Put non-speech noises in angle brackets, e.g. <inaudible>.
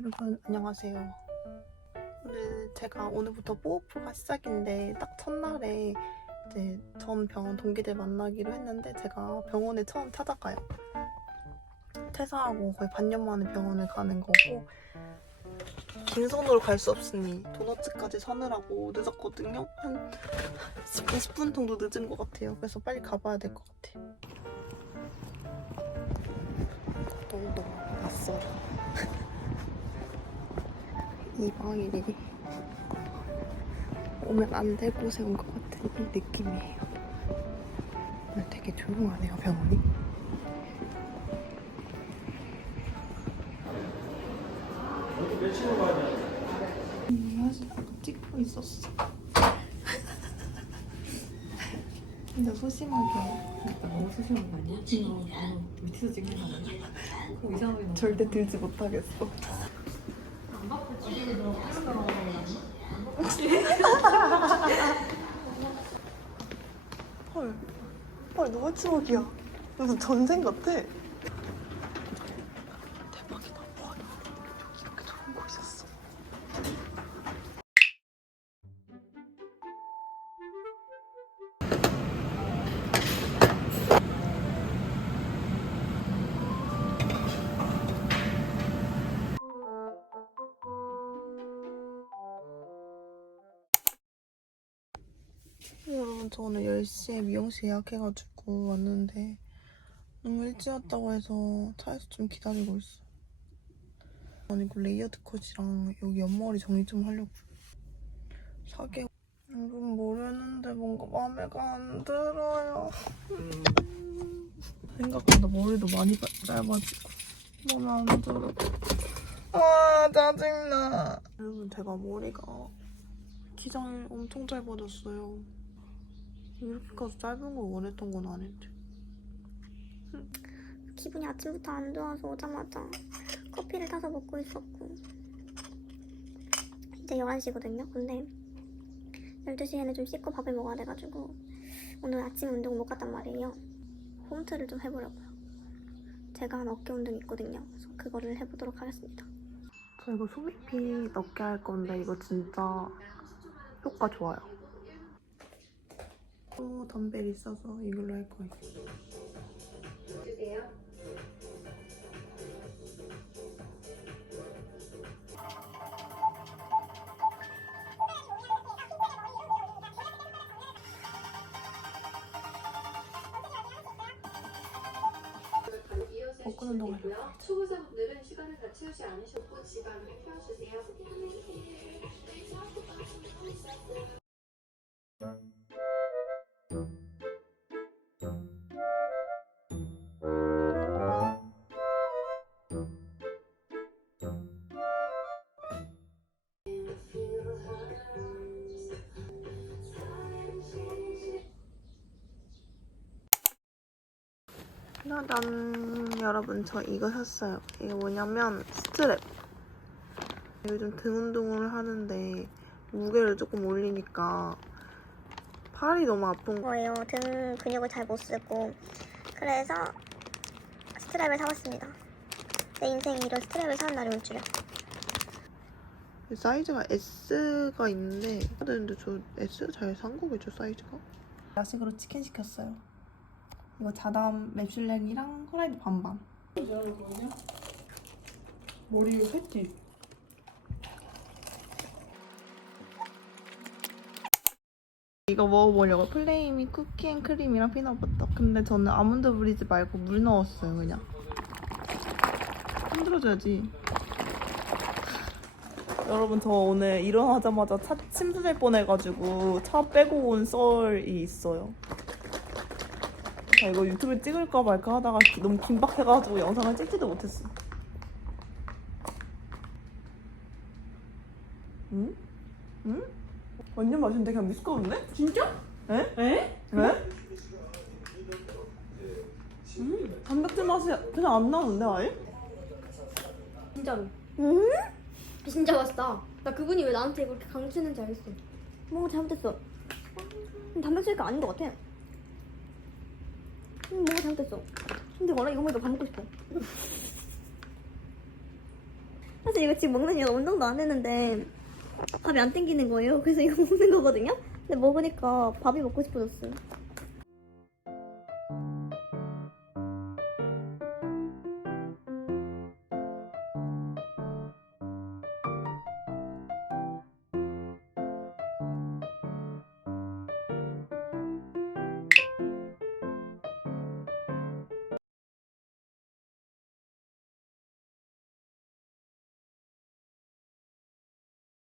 여러분 안녕하세요. 오늘 제가 오늘부터 뽀오프가 시작인데 딱 첫날에 이제 전 병원 동기들 만나기로 했는데 제가 병원에 처음 찾아가요. 퇴사하고 거의 반년 만에 병원을 가는 거고 긴 손으로 갈 수 없으니 도넛까지 사느라고 늦었거든요. 한 20분 정도 늦은 것 같아요. 그래서 빨리 가봐야 될 것 같아요. 너무 너무 왔어요 2박 일이 오면 안 될 곳에 온 것 같은 이 느낌이에요. 오늘 되게 조용하네요, 병원이. 음, 찍고 있었어. <laughs> 근데 소심하게. 그러니까 너무 소심한 거 아니야? 어, 어. 지금 밑에서 찍는 거 아니야? 절대 들지 못하겠어. 헐, 헐 너무 추억이야. 무슨 전쟁 같아. 여러분 저 오늘 10시에 미용실 예약해가지고 왔는데 너무 일찍 왔다고 해서 차에서 좀 기다리고 있어. 아니 고 레이어드 컷이랑 여기 옆머리 정리 좀 하려고. 사계 여러분 모르는데 뭔가 마음에가 안 들어요. 음. 생각보다 머리도 많이 바- 짧아지고 마음에 안 들어. 아 짜증나. 여러분 제가 머리가 기장이 엄청 짧아졌어요. 이렇게까지 짧은 걸 원했던 건 아닌데. <laughs> 기분이 아침부터 안 좋아서 오자마자 커피를 타서 먹고 있었고. 이제 11시거든요. 근데 12시에는 좀 씻고 밥을 먹어야 돼가지고 오늘 아침 운동 못 갔단 말이에요. 홈트를 좀 해보려고요. 제가 한 어깨 운동 있거든요. 그래서 그거를 해보도록 하겠습니다. 저 이거 소비피 넣게 할 건데 이거 진짜 효과 좋아요. 또 덤벨 있어서 이걸로 할 거예요. 복근 운동을 고요 초보자분들은 시간을 다 채우지 않으셨고 지방을 펴주세요. 짜잔 여러분 저 이거 샀어요. 이게 뭐냐면 스트랩. 요즘 등 운동을 하는데 무게를 조금 올리니까 팔이 너무 아픈 거 뭐예요. 등 근육을 잘 못 쓰고. 그래서 스트랩을 사봤습니다. 내 인생에 이런 스트랩을 사는 날이 올 줄이야. 사이즈가 S가 있는데 되는데 저 S 잘 산 거겠죠 사이즈가? 야식으로 치킨 시켰어요 이거 자담 맵슐랭이랑 후라이드 반반. 머리 했지? 이거 먹어보려고 플레이미 쿠키앤크림이랑 피넛버터. 근데 저는 아몬드 브리즈 말고 물 넣었어요 그냥. 흔들어줘야지. <laughs> 여러분 저 오늘 일어나자마자 차 침수될 뻔해가지고 차 빼고 온 썰이 있어요 자 이거 유튜브에 찍을까 말까 하다가 기- 너무 긴박해가지고 영상을 찍지도 못했어 응? 응? 완전 맛있는데 그냥 미숫가루인데? 진짜? 에? 에? 왜? 음, 단백질 맛이 그냥 안 나는데 아예? 진짜로. 음? 진짜 맛있다. 나 그분이 왜 나한테 그렇게 강추했는지 알겠어. 뭔가 잘못됐어 음, 단백질가 아닌 것 같아 음, 뭔가 잘못됐어 근데 원래 이거 먹으니까 밥 먹고 싶어 사실 이거 지금 먹는 이유가 운동도 안 했는데 밥이 안 땡기는 거예요. 그래서 이거 <laughs> 먹는 거거든요. 근데 먹으니까 밥이 먹고 싶어졌어요.